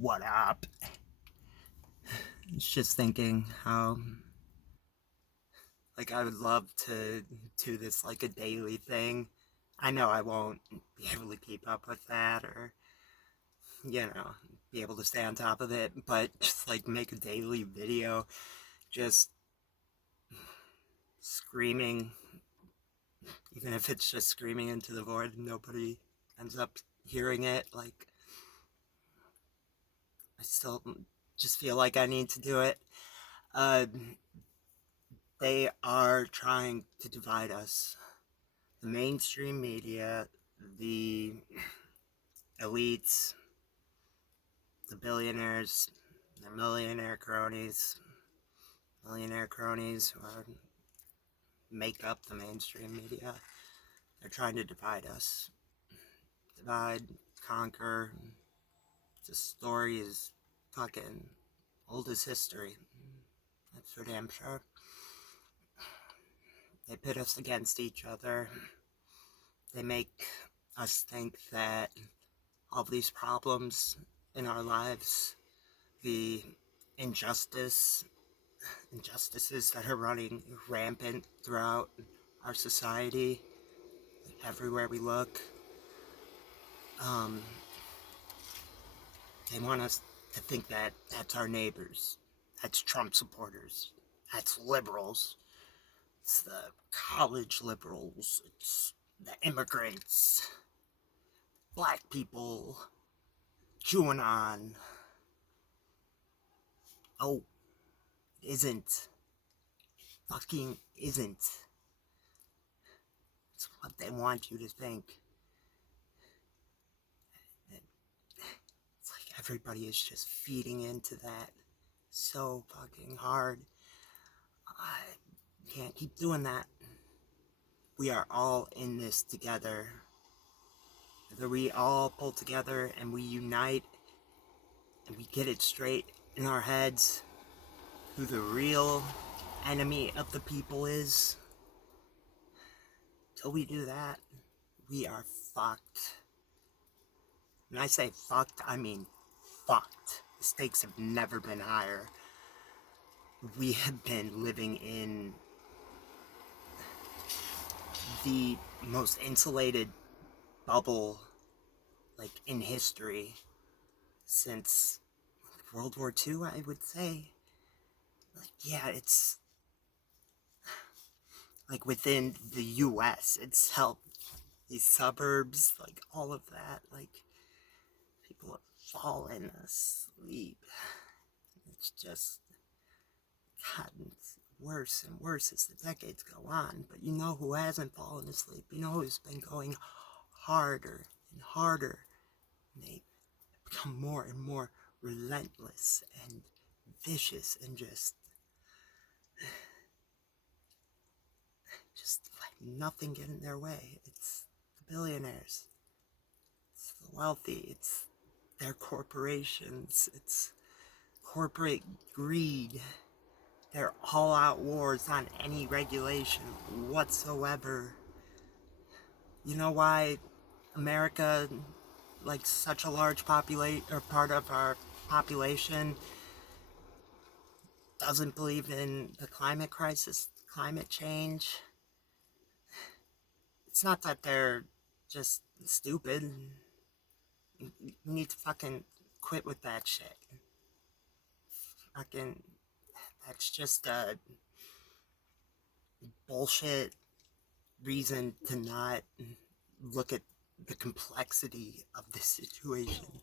What up? It's just thinking how, I would love to do this like a daily thing. I know I won't be able to keep up with that or, you know, be able to stay on top of it, but just like make a daily video, just screaming, even if it's just screaming into the void and nobody ends up hearing it. I still just feel like I need to do it. Uh, they are trying to divide us. The mainstream media, the elites, the billionaires, the millionaire cronies who make up the mainstream media. They're trying to divide us. Divide, conquer. The story is fucking old as history. That's for damn sure. They pit us against each other. They make us think that all these problems in our lives, the injustices that are running rampant throughout our society, everywhere we look, um, they want us to think that that's our neighbors, that's Trump supporters, that's liberals, it's the college liberals, it's the immigrants, black people, QAnon. Oh, isn't. Fucking isn't. It's what they want you to think. It's like everybody is just feeding into that so fucking hard. I can't keep doing that. We are all in this together. Whether we all pull together and we unite and we get it straight in our heads who the real enemy of the people is, till we do that, we are fucked. When I say fucked, I mean fucked. The stakes have never been higher. We have been living in the most insulated bubble, in history since World War II, I would say. Yeah, it's within the US itself, these suburbs, all of that, people have fallen asleep. It's just gotten worse and worse as the decades go on. But you know who hasn't fallen asleep? You know who's been going harder and harder. And they become more and more relentless and vicious and just let nothing get in their way. It's the billionaires. It's the wealthy. It's their corporations. It's corporate greed. They're all-out wars on any regulation whatsoever. You know why America, such a large part of our population, doesn't believe in the climate crisis, climate change? It's not that they're just stupid. You need to fucking quit with that shit. Fucking, that's just a bullshit reason to not look at the complexity of this situation.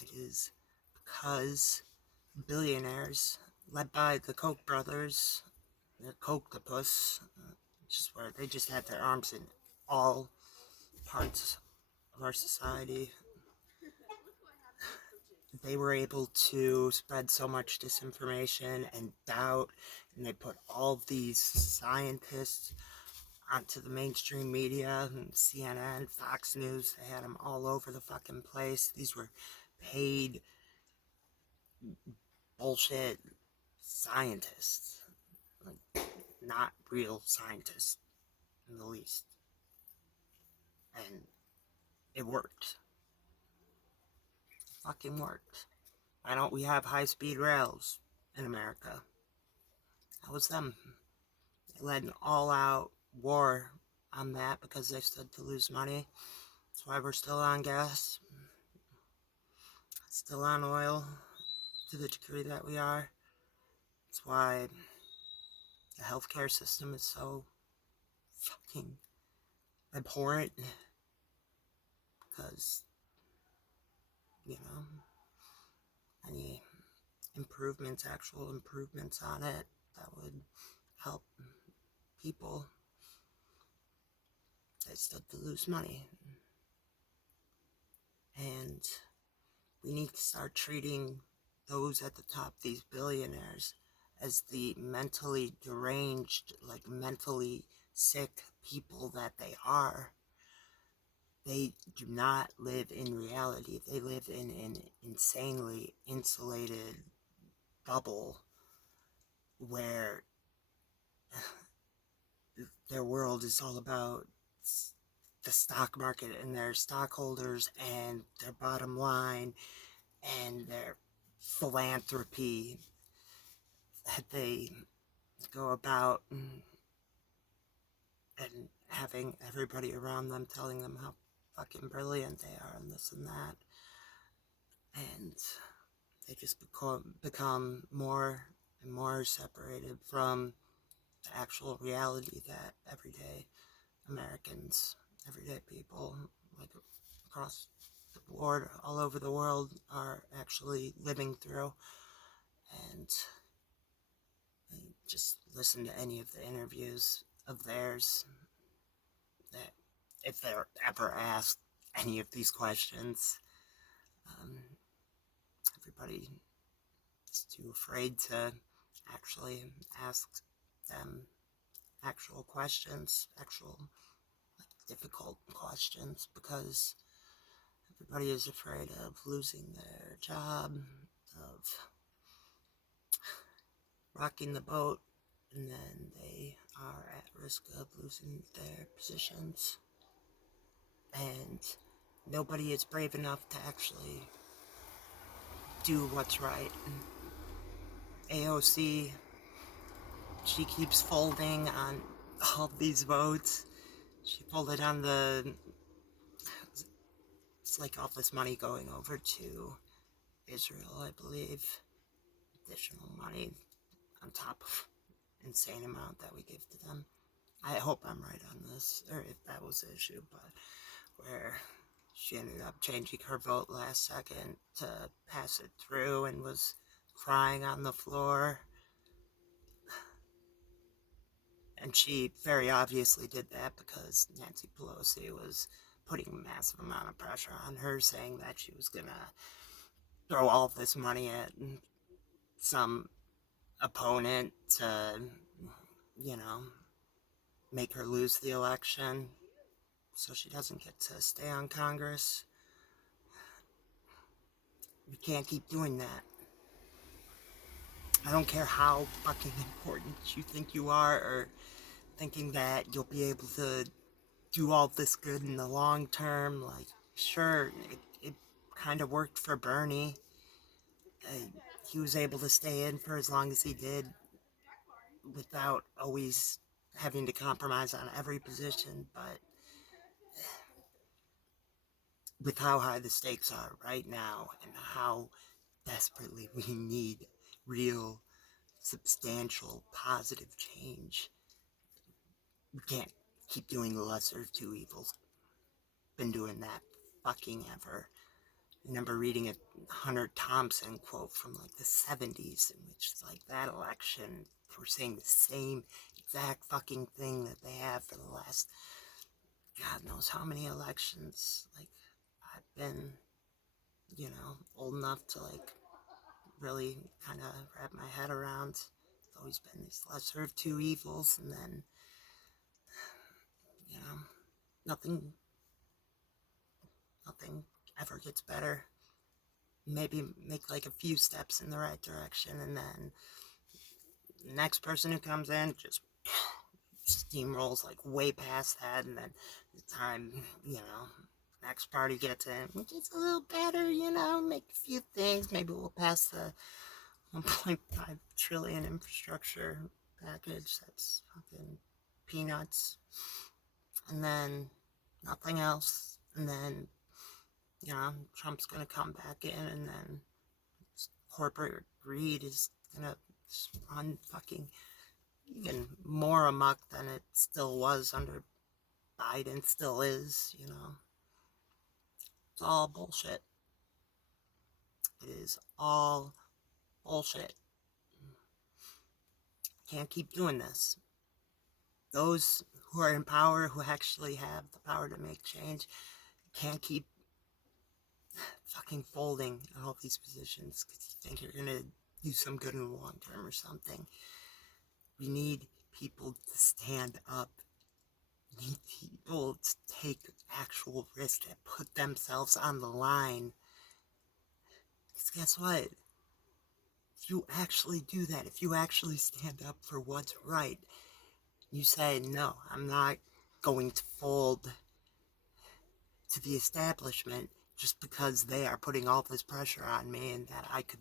It is because billionaires, led by the Koch brothers, the Kochtopus, just where they just had their arms in all parts of our society. They were able to spread so much disinformation and doubt, and they put all these scientists onto the mainstream media, CNN, Fox News. They had them all over the fucking place. These were paid bullshit scientists, not real scientists in the least. And it worked. It fucking worked. Why don't we have high-speed rails in America? That was them. They led an all-out war on that because they stood to lose money. That's why we're still on gas, still on oil to the degree that we are. That's why the healthcare system is so fucking abhorrent. Because, you know, any improvements, actual improvements on it that would help people, they stood to lose money. And we need to start treating those at the top, these billionaires, as the mentally deranged, like mentally sick people that they are. They do not live in reality. They live in an insanely insulated bubble where their world is all about the stock market and their stockholders and their bottom line and their philanthropy that they go about and having everybody around them telling them how fucking brilliant they are and this and that. And they just become more and more separated from the actual reality that everyday Americans, everyday people, like across the board, all over the world, are actually living through. And just listen to any of the interviews of theirs, that if they're ever asked any of these questions, everybody is too afraid to actually ask them actual questions, actual like, difficult questions, because everybody is afraid of losing their job, of rocking the boat, and then they are at risk of losing their positions. And nobody is brave enough to actually do what's right. AOC, she keeps folding on all these votes. She folded on it's like all this money going over to Israel, I believe. Additional money on top of insane amount that we give to them. I hope I'm right on this, or if that was the issue, but where she ended up changing her vote last second to pass it through and was crying on the floor. And she very obviously did that because Nancy Pelosi was putting a massive amount of pressure on her, saying that she was gonna throw all this money at some opponent to, you know, make her lose the election so she doesn't get to stay on Congress. We can't keep doing that. I don't care how fucking important you think you are, or thinking that you'll be able to do all this good in the long term. Like, sure, it kind of worked for Bernie. He was able to stay in for as long as he did without always having to compromise on every position, but with how high the stakes are right now and how desperately we need real, substantial, positive change, we can't keep doing the lesser of two evils. Been doing that fucking ever. I remember reading a Hunter Thompson quote from like the 70s, in which like that election, they were saying the same exact fucking thing that they have for the last God knows how many elections. Like, I've been, you know, old enough to like really kind of wrap my head around. It's always been these lesser of two evils, and then, you know, nothing ever gets better. Maybe make like a few steps in the right direction, and then the next person who comes in just steamrolls like way past that, and then the time, next party gets in, which is a little better, make a few things. Maybe we'll pass the 1.5 trillion infrastructure package. That's fucking peanuts. And then nothing else. And then, Trump's gonna come back in, and then corporate greed is gonna run fucking even more amok than it still was under Biden, still is, It's all bullshit. It is all bullshit. Can't keep doing this. Those who are in power, who actually have the power to make change, can't keep fucking folding all these positions because you think you're gonna do some good in the long term or something. We need people to stand up. We need people to take actual risks and put themselves on the line. Because guess what? If you actually do that, if you actually stand up for what's right, you say, no, I'm not going to fold to the establishment just because they are putting all this pressure on me and that I could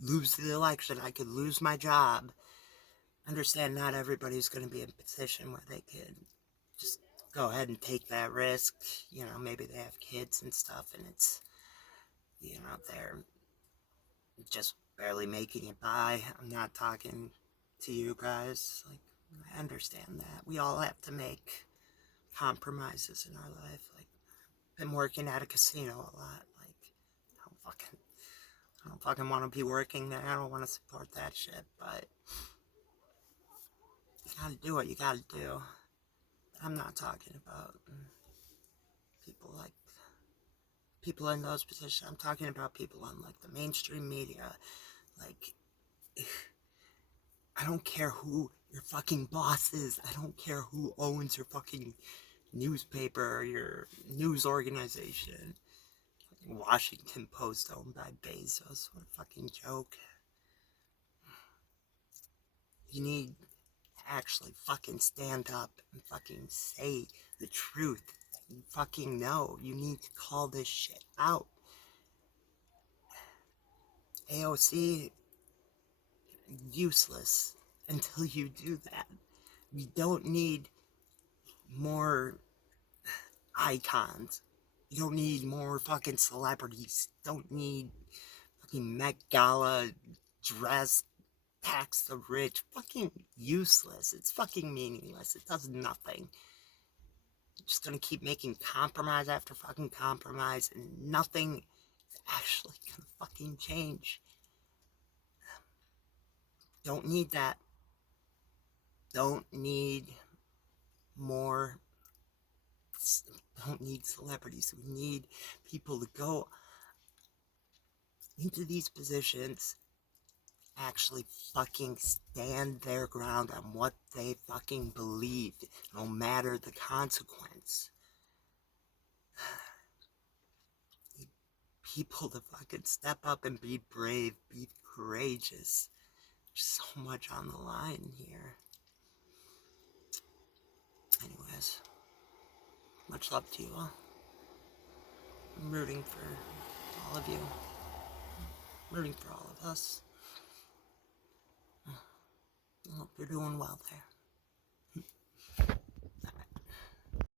lose the election, I could lose my job. Understand not everybody's going to be in a position where they could just go ahead and take that risk. Maybe they have kids and stuff and it's, they're just barely making it by. I'm not talking to you guys. Like, I understand that. We all have to make compromises in our life. Like, I've been working at a casino a lot. Like, I don't fucking want to be working there. I don't want to support that shit, but you gotta do what you gotta do. I'm not talking about people in those positions. I'm talking about people on like the mainstream media. Like, I don't care who your fucking boss is. I don't care who owns your fucking newspaper or your news organization. Washington Post owned by Bezos. What a fucking joke. You need to actually fucking stand up and fucking say the truth. You fucking know. You need to call this shit out. AOC, useless until you do that. We don't need more icons. You don't need more fucking celebrities. Don't need fucking Met Gala dress, tax the rich. Fucking useless. It's fucking meaningless. It does nothing. You're just gonna keep making compromise after fucking compromise, and nothing is actually gonna fucking change. Don't need that. Don't need more. Don't need celebrities. We need people to go into these positions, actually fucking stand their ground on what they fucking believe, no matter the consequence. Need people to fucking step up and be brave, be courageous. There's so much on the line here. Anyways, much love to you all. I'm rooting for all of you. I'm rooting for all of us. I hope you're doing well there.